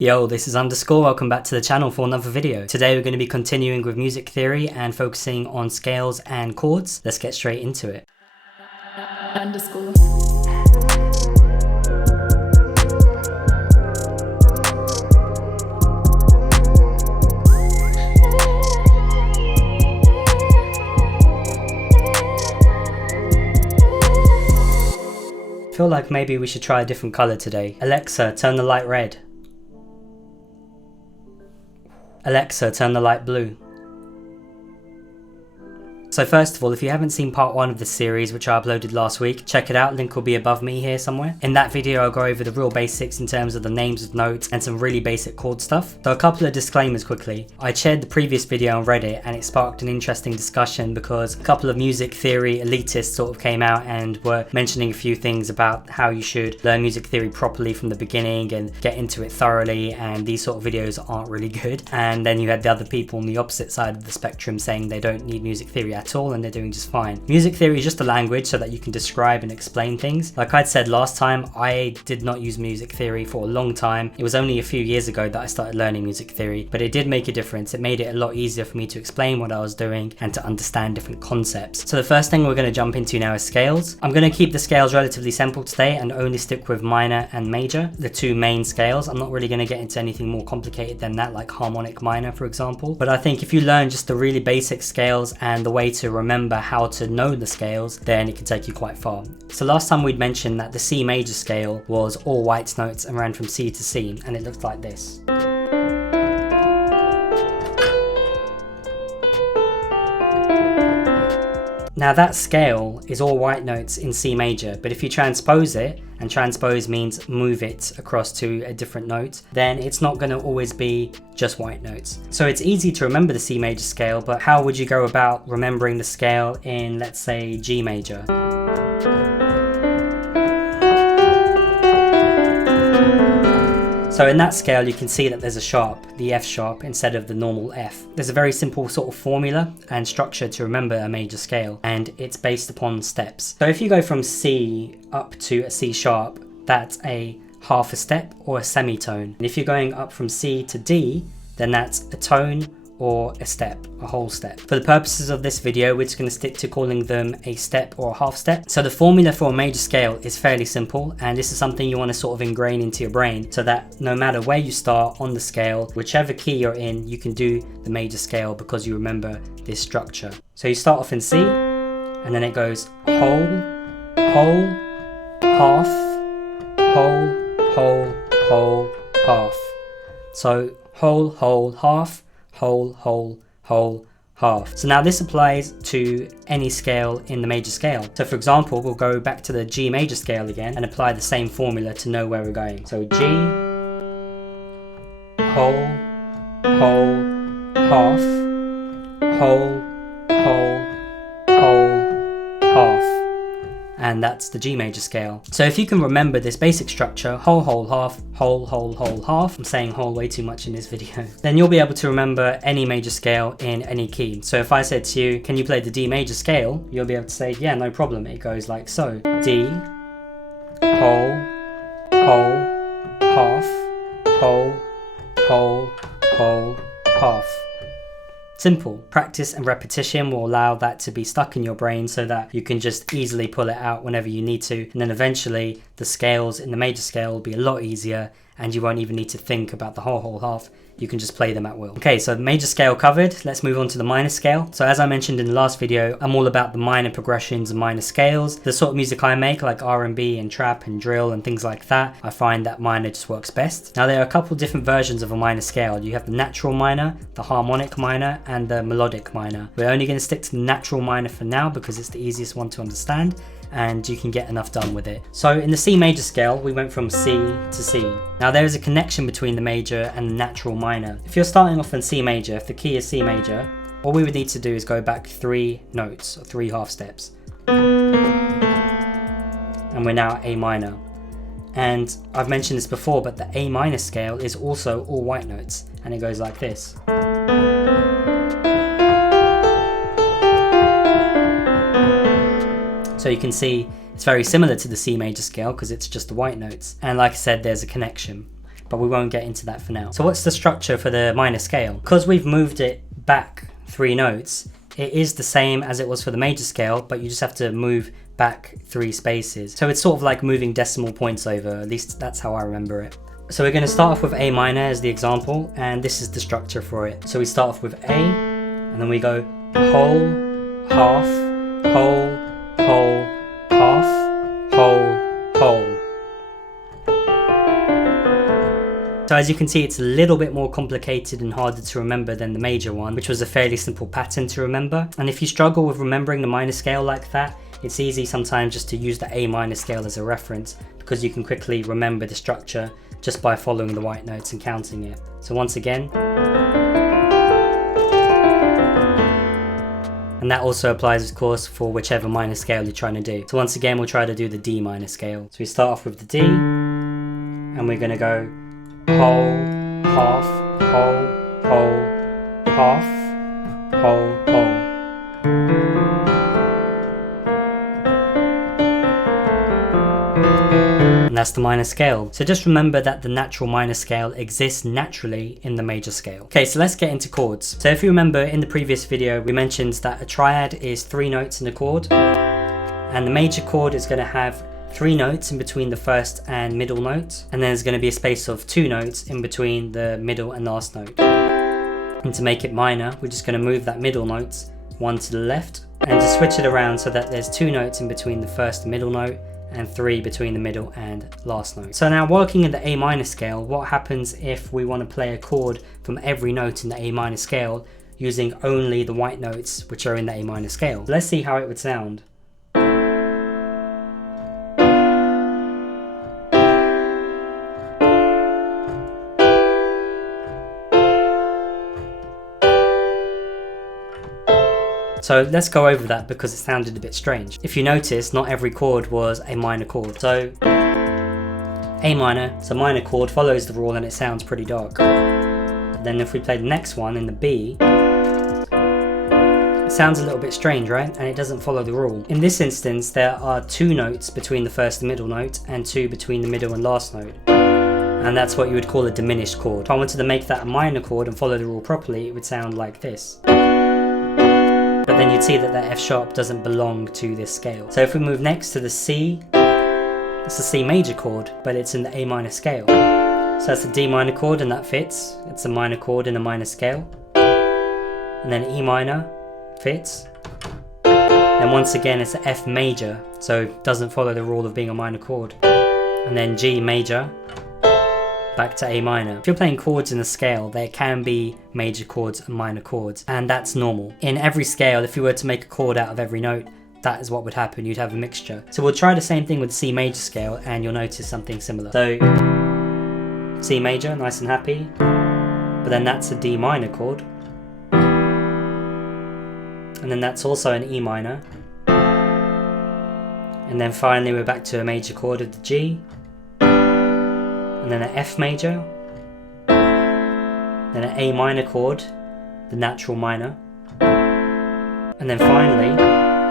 Yo, this is UndaSkore. Welcome back to the channel for another video. Today we're going to be continuing with music theory and focusing on scales and chords. Let's get straight into it. UndaSkore. Feel like maybe we should try a different color today. Alexa, turn the light red. Alexa, turn the light blue. So first of all, if you haven't seen part 1 of this series, which I uploaded last week, check it out, link will be above me here somewhere. In that video I'll go over the real basics in terms of the names of notes and some really basic chord stuff. So a couple of disclaimers quickly. I shared the previous video on Reddit and it sparked an interesting discussion because a couple of music theory elitists sort of came out and were mentioning a few things about how you should learn music theory properly from the beginning and get into it thoroughly, and these sort of videos aren't really good. And then you had the other people on the opposite side of the spectrum saying they don't need music theory at all and they're doing just fine. Music theory is just a language so that you can describe and explain things. Like I'd said last time, I did not use music theory for a long time. It was only a few years ago that I started learning music theory, but it did make a difference. It made it a lot easier for me to explain what I was doing and to understand different concepts. So the first thing we're going to jump into now is scales. I'm going to keep the scales relatively simple today and only stick with minor and major, the two main scales. I'm not really going to get into anything more complicated than that, like harmonic minor for example. But I think if you learn just the really basic scales and the way to remember how to know the scales, then it can take you quite far. So last time we'd mentioned that the C major scale was all white notes and ran from C to C, and it looked like this. Now that scale is all white notes in C major, but if you transpose it, and transpose means move it across to a different note, then it's not going to always be just white notes. So it's easy to remember the C major scale, but how would you go about remembering the scale in, let's say, G major? So in that scale you can see that there's a sharp, the F sharp, instead of the normal F. There's a very simple sort of formula and structure to remember a major scale, and it's based upon steps. So if you go from C up to a C sharp, that's a half a step or a semitone. And if you're going up from C to D, then that's a tone or a step, a whole step. For the purposes of this video, we're just going to stick to calling them a step or a half step. So the formula for a major scale is fairly simple, and this is something you want to sort of ingrain into your brain so that no matter where you start on the scale, whichever key you're in, you can do the major scale because you remember this structure. So you start off in C, and then it goes whole, whole, half, whole, whole, half. So whole, half, whole, half. So now this applies to any scale in the major scale. So for example, we'll go back to the G major scale again and apply the same formula to know where we're going. So G, whole, half, whole, half. And that's the G major scale. So if you can remember this basic structure, whole, half, whole, half, I'm saying whole way too much in this video, then you'll be able to remember any major scale in any key. So if I said to you, can you play the D major scale? You'll be able to say, yeah, no problem. It goes like so. D, whole, half, whole, half. Simple. Practice and repetition will allow that to be stuck in your brain so that you can just easily pull it out whenever you need to, and then eventually the scales in the major scale will be a lot easier and you won't even need to think about the whole, half. You can just play them at will. Okay, so the major scale covered, let's move on to the minor scale. So as I mentioned in the last video, I'm all about the minor progressions and minor scales. The sort of music I make, like R&B and trap and drill and things like that, I find that minor just works best. Now there are a couple different versions of a minor scale. You have the natural minor, the harmonic minor, and the melodic minor. We're only going to stick to the natural minor for now because it's the easiest one to understand, and you can get enough done with it. So in the C major scale, we went from C to C. Now there is a connection between the major and the natural minor. If you're starting off in C major, if the key is C major, all we would need to do is go back 3 notes, or 3 half steps. And we're now A minor. And I've mentioned this before, but the A minor scale is also all white notes, and it goes like this. So you can see it's very similar to the C major scale because it's just the white notes. And like I said, there's a connection. but we won't get into that for now. So what's the structure for the minor scale? Because we've moved it back 3 notes, it is the same as it was for the major scale, but you just have to move back 3 spaces. So it's sort of like moving decimal points over, at least that's how I remember it. So we're going to start off with A minor as the example, and this is the structure for it. So we start off with A, and then we go whole, half, whole, whole, half, whole, whole. So as you can see, it's a little bit more complicated and harder to remember than the major one, which was a fairly simple pattern to remember. And if you struggle with remembering the minor scale like that, it's easy sometimes just to use the A minor scale as a reference, because you can quickly remember the structure just by following the white notes and counting it. So once again, and that also applies of course for whichever minor scale you're trying to do. So once again, we'll try to do the D minor scale. So we start off with the D, and we're going to go whole, half, whole, whole, half, whole, whole. And that's the minor scale. So just remember that the natural minor scale exists naturally in the major scale. Okay, so let's get into chords. So if you remember in the previous video, we mentioned that a triad is 3 notes in a chord, and the major chord is going to have 3 notes in between the first and middle note, and then there's going to be a space of 2 notes in between the middle and last note. And to make it minor, we're just going to move that middle note 1 to the left, and to switch it around so that there's 2 notes in between the first and middle note, and 3 between the middle and last note. So now working in the A minor scale, what happens if we want to play a chord from every note in the A minor scale using only the white notes which are in the A minor scale? Let's see how it would sound. So let's go over that because it sounded a bit strange. If you notice, not every chord was a minor chord. So A minor, it's a minor chord, follows the rule and it sounds pretty dark. Then if we play the next one in the B, it sounds a little bit strange, right? And it doesn't follow the rule. In this instance, there are 2 notes between the first and middle note and 2 between the middle and last note. And that's what you would call a diminished chord. If I wanted to make that a minor chord and follow the rule properly, it would sound like this. But then you'd see that the F sharp doesn't belong to this scale. So if we move next to the C, it's a C major chord, but it's in the A minor scale. So that's a D minor chord and that fits. It's a minor chord in a minor scale. And then E minor fits. And once again, it's an F major, so it doesn't follow the rule of being a minor chord. And then G major, back to A minor. If you're playing chords in a scale, there can be major chords and minor chords, and that's normal. In every scale, if you were to make a chord out of every note, that is what would happen. You'd have a mixture. So we'll try the same thing with the C major scale, and you'll notice something similar. So C major, nice and happy, but then that's a D minor chord, and then that's also an E minor, and then finally we're back to a major chord of the G, and then an F major, then an A minor chord, the natural minor, and then finally,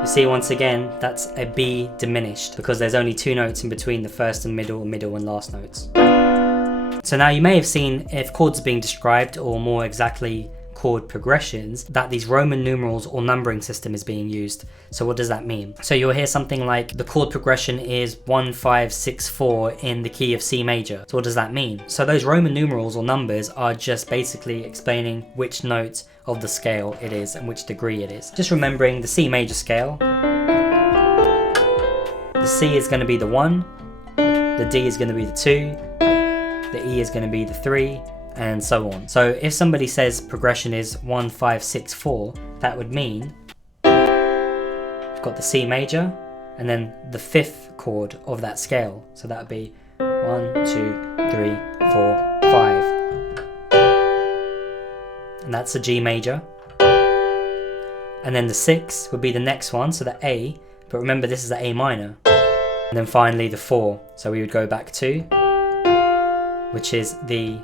you see once again, that's a B diminished because there's only 2 notes in between the first and middle and last notes. So now you may have seen, if chords are being described, or more exactly chord progressions, that these Roman numerals or numbering system is being used. So what does that mean? So you'll hear something like the chord progression is 1, 5, 6, 4 in the key of C major. So what does that mean? So those Roman numerals or numbers are just basically explaining which note of the scale it is and which degree it is. Just remembering the C major scale, the C is going to be the 1, the D is going to be the 2, the E is going to be the 3, and so on. So if somebody says progression is 1, 5, 6, 4, that would mean we've got the C major and then the 5th chord of that scale. So that would be 1, 2, 3, 4, 5. And that's the G major. And then the 6 would be the next one, so the A, but remember this is the A minor. And then finally the 4, so we would go back to, which is the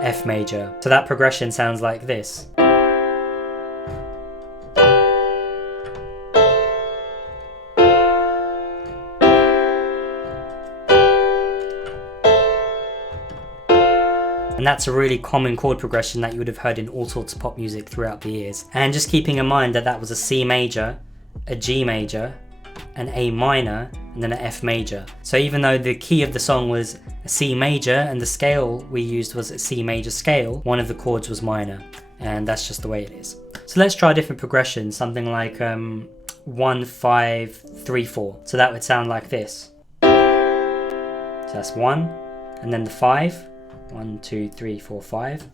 F major. So that progression sounds like this. and that's a really common chord progression that you would have heard in all sorts of pop music throughout the years. And just keeping in mind that that was a C major, a G major, an A minor, and then an F major. So even though the key of the song was a C major and the scale we used was a C major scale, one of the chords was minor, and that's just the way it is. So let's try different progressions, something like 1, 5, 3, 4. So that would sound like this. So that's 1, and then the 5. 1, 2, 3, 4, 5.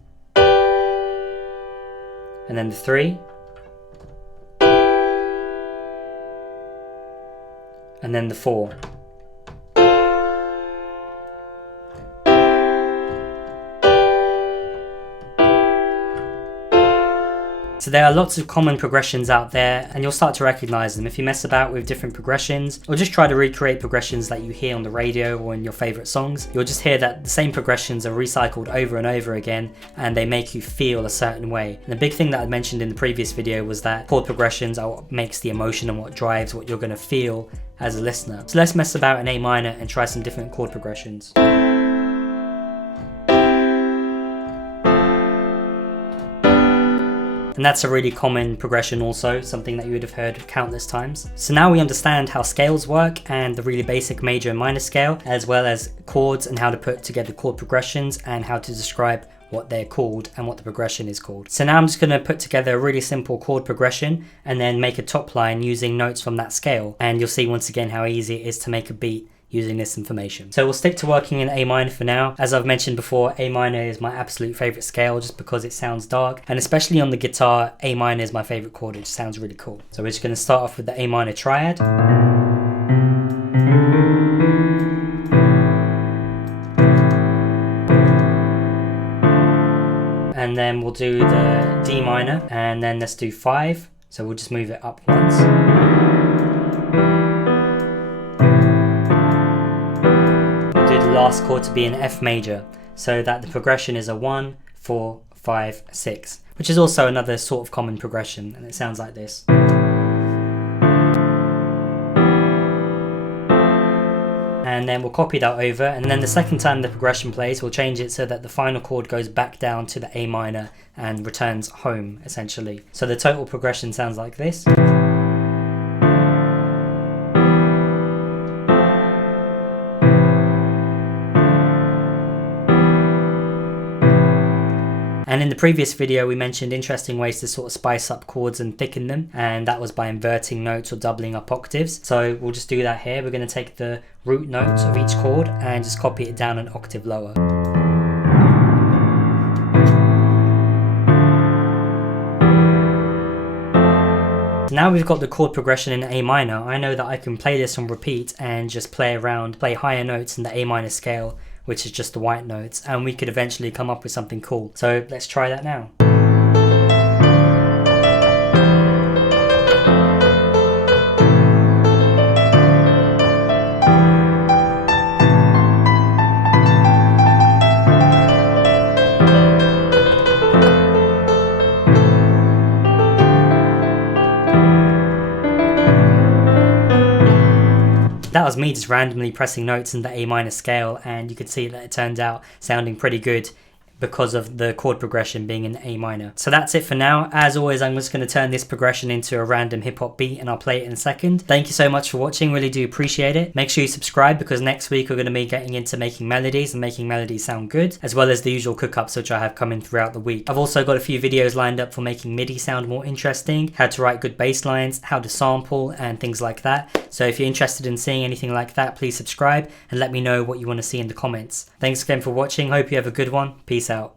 And then the 3. And then the 4. So there are lots of common progressions out there, and you'll start to recognize them if you mess about with different progressions or just try to recreate progressions that you hear on the radio or in your favorite songs. You'll just hear that the same progressions are recycled over and over again, and they make you feel a certain way. And the big thing that I mentioned in the previous video was that chord progressions are what makes the emotion and what drives what you're going to feel as a listener. So let's mess about in A minor and try some different chord progressions. And that's a really common progression also, something that you would have heard countless times. So now we understand how scales work and the really basic major and minor scale, as well as chords and how to put together chord progressions and how to describe what they're called and what the progression is called. So now I'm just going to put together a really simple chord progression and then make a top line using notes from that scale. And you'll see once again how easy it is to make a beat using this information. So we'll stick to working in A minor for now. As I've mentioned before, A minor is my absolute favorite scale just because it sounds dark, and especially on the guitar, A minor is my favorite chord. It just sounds really cool. So we're just going to start off with the A minor triad. And then we'll do the D minor, and then let's do 5. So we'll just move it up once. Last chord to be an F major, so that the progression is a 1, 4, 5, 6, which is also another sort of common progression, and it sounds like this. And then we'll copy that over, and then the second time the progression plays, we'll change it so that the final chord goes back down to the A minor and returns home, essentially. So the total progression sounds like this. And in the previous video we mentioned interesting ways to sort of spice up chords and thicken them, and that was by inverting notes or doubling up octaves. So we'll just do that here. We're going to take the root notes of each chord and just copy it down an octave lower. Now we've got the chord progression in A minor, I know that I can play this on repeat and just play around, play higher notes in the A minor scale, which is just the white notes, and we could eventually come up with something cool. So let's try that now. That was me just randomly pressing notes in the A minor scale, and you could see that it turned out sounding pretty good because of the chord progression being in A minor. So that's it for now. As always, I'm just going to turn this progression into a random hip hop beat and I'll play it in a second. Thank you so much for watching, really do appreciate it. Make sure you subscribe because next week we're going to be getting into making melodies and making melodies sound good, as well as the usual cook-ups which I have coming throughout the week. I've also got a few videos lined up for making MIDI sound more interesting, how to write good bass lines, how to sample and things like that. So if you're interested in seeing anything like that, please subscribe and let me know what you want to see in the comments. Thanks again for watching, hope you have a good one. Peace out.